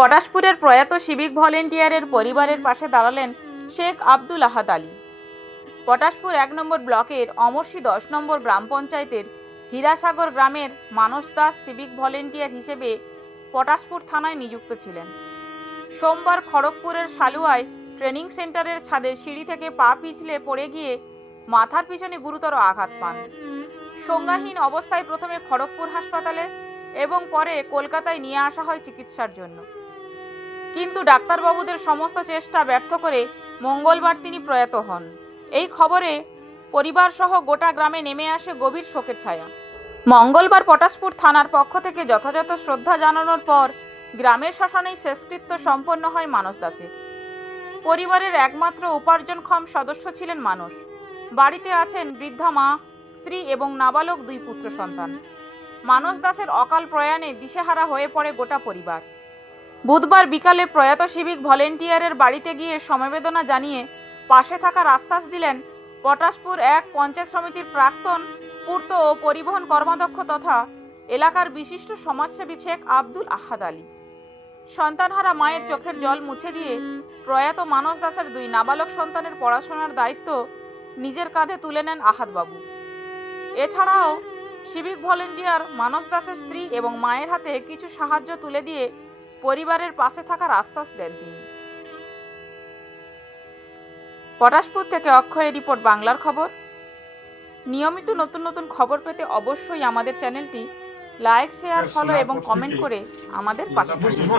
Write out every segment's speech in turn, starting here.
পটাশপুরের প্রয়াত সিভিক ভলেন্টিয়ারের পরিবারের পাশে দাঁড়ালেন শেখ আব্দুল আহাদ আলী। পটাশপুর ১ নম্বর ব্লকের অমরশী ১০ নম্বর গ্রাম পঞ্চায়েতের হীরাসাগর গ্রামের মানস দাস সিভিক ভলেন্টিয়ার হিসেবে পটাশপুর থানায় নিযুক্ত ছিলেন। সোমবার খড়গপুরের সালুয়ায় ট্রেনিং সেন্টারের ছাদে সিঁড়ি থেকে পা পিছলে পড়ে গিয়ে মাথার পিছনে গুরুতর আঘাত পান। সংজ্ঞাহীন অবস্থায় প্রথমে খড়গপুর হাসপাতালে এবং পরে কলকাতায় নিয়ে আসা হয় চিকিৎসার জন্য, কিন্তু ডাক্তারবাবুদের সমস্ত চেষ্টা ব্যর্থ করে মঙ্গলবার তিনি প্রয়াত হন। এই খবরে পরিবারসহ গোটা গ্রামে নেমে আসে গভীর শোকের ছায়া। মঙ্গলবার পটাশপুর থানার পক্ষ থেকে যথাযথ শ্রদ্ধা জানানোর পর গ্রামের শ্মশানেই শেষকৃত্য সম্পন্ন হয় মানস দাসের। পরিবারের একমাত্র উপার্জনক্ষম সদস্য ছিলেন মানস। বাড়িতে আছেন বৃদ্ধা মা, স্ত্রী এবং নাবালক 2 পুত্র সন্তান। মানস দাসের অকাল প্রয়াণে দিশেহারা হয়ে পড়ে গোটা পরিবার। বুধবার বিকালে প্রয়াত সিভিক ভলেন্টিয়ারের বাড়িতে গিয়ে সমবেদনা জানিয়ে পাশে থাকার আশ্বাস দিলেন পটাশপুর 1 পঞ্চায়েত সমিতির প্রাক্তন পূর্ত ও পরিবহন কর্মাধ্যক্ষ তথা এলাকার বিশিষ্ট সমাজসেবী শেখ আব্দুল আহাদ আলী। সন্তানহারা মায়ের চোখের জল মুছে দিয়ে প্রয়াত মানস দাসের 2 নাবালক সন্তানের পড়াশোনার দায়িত্ব নিজের কাঁধে তুলে নেন আহাদবাবু। এছাড়াও সিভিক ভলেন্টিয়ার মানস দাসের স্ত্রী এবং মায়ের হাতে কিছু সাহায্য তুলে দিয়ে পরিবারের পাশে থাকার আশ্বাস দেন তিনি। পটাশপুর থেকে অক্ষয়ের রিপোর্ট, বাংলার খবর। নিয়মিত নতুন নতুন খবর পেতে অবশ্যই আমাদের চ্যানেলটি লাইক, শেয়ার, ফলো এবং কমেন্ট করে আমাদের পাশে থাকুন।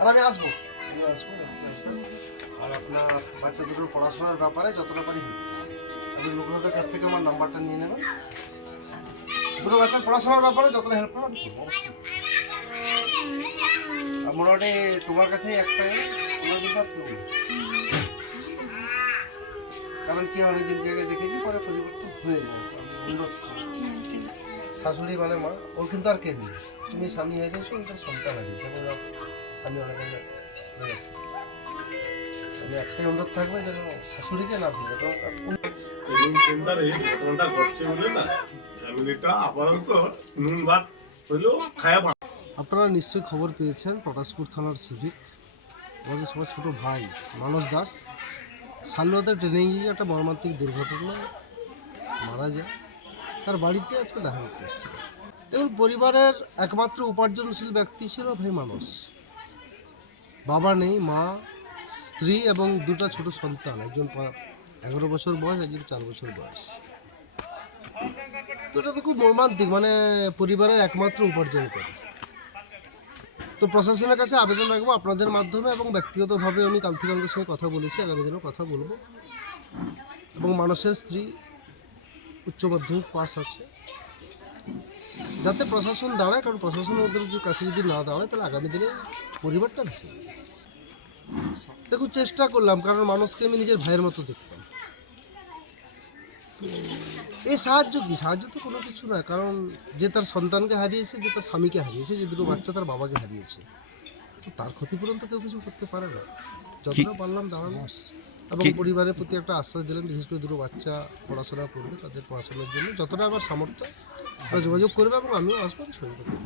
আর আমি আসবো আর আপনার বাচ্চা দুটোর পড়াশোনার ব্যাপারে যতটা পারি আপনি লোকনাথের কাছ থেকে আমার নাম্বারটা নিয়ে নেবেন। দুটো বাচ্চার পড়াশোনার ব্যাপারে যতটা হেল্প করবো আমি করবো অবশ্যই। আর মোটামুটি তোমার কাছে একটা কারণ কি অনেকদিন জায়গায় দেখেছি পরে পরিবর্তন হয়ে যায়, উন্নত শাশুড়ি মানে মা, ওর কিন্তু আর কে নেই। তুমি স্বামী হয়ে গেছো, ওটা সন্তান আছে, স্বামী অনেক হয়ে গেছে। আমি একটাই অনুরোধ থাকবে যেন শাশুড়িকে না ভুলে। আপনারা নিশ্চয়ই খবর পেয়েছেন পটাশপুর থানার সিভিক আমাদের সবার ছোটো ভাই মানস দাস সালুয়াতে ট্রেনিংয়ে একটা মর্মান্তিক দুর্ঘটনা মারা যায়। তার বাড়িতে আজকে দেখা করতে এসেছিল। দেখুন, পরিবারের একমাত্র উপার্জনশীল ব্যক্তি ছিল ভাই মানস। বাবা নেই, মা, স্ত্রী এবং 2টা ছোট সন্তান, একজন 11 বছর বয়স, একজন 4 বছর বয়স। তো এটা তো খুব মর্মান্তিক, মানে পরিবারের একমাত্র উপার্জন করে। তো প্রশাসনের কাছে আবেদন রাখবো আপনাদের মাধ্যমে এবং ব্যক্তিগতভাবে আমি কাল থেকে আমাদের সঙ্গে কথা বলেছি, আগামী দিনেও কথা বলবো। এবং মানুষের স্ত্রী উচ্চ মাধ্যমিক পাস আছে, যাতে প্রশাসন দাঁড়ায়, কারণ প্রশাসন ওদের কাছে যদি না দাঁড়ায় তাহলে আগামী দিনে পরিবারটা বেশি। দেখুন, চেষ্টা করলাম, কারণ মানুষকে আমি নিজের ভাইয়ের মতো দেখতাম। এই সাহায্য কি? সাহায্য তো কোনো কিছু নয়, কারণ যে তার সন্তানকে হারিয়েছে, যে তার স্বামীকে হারিয়েছে, যে 2 বাচ্চা তার বাবাকে হারিয়েছে, তো তার ক্ষতিপূরণ তো কেউ কিছু করতে পারে না। যতটা পারলাম দাঁড়ানো এবং পরিবারের প্রতি একটা আশ্বাস দিলাম, বিশেষ করে 2 বাচ্চা পড়াশোনা করবে, তাদের পড়াশোনার জন্য যতটা আমার সামর্থ্য যোগাযোগ করবে এবং আমিও আসবো, ছবি করবো।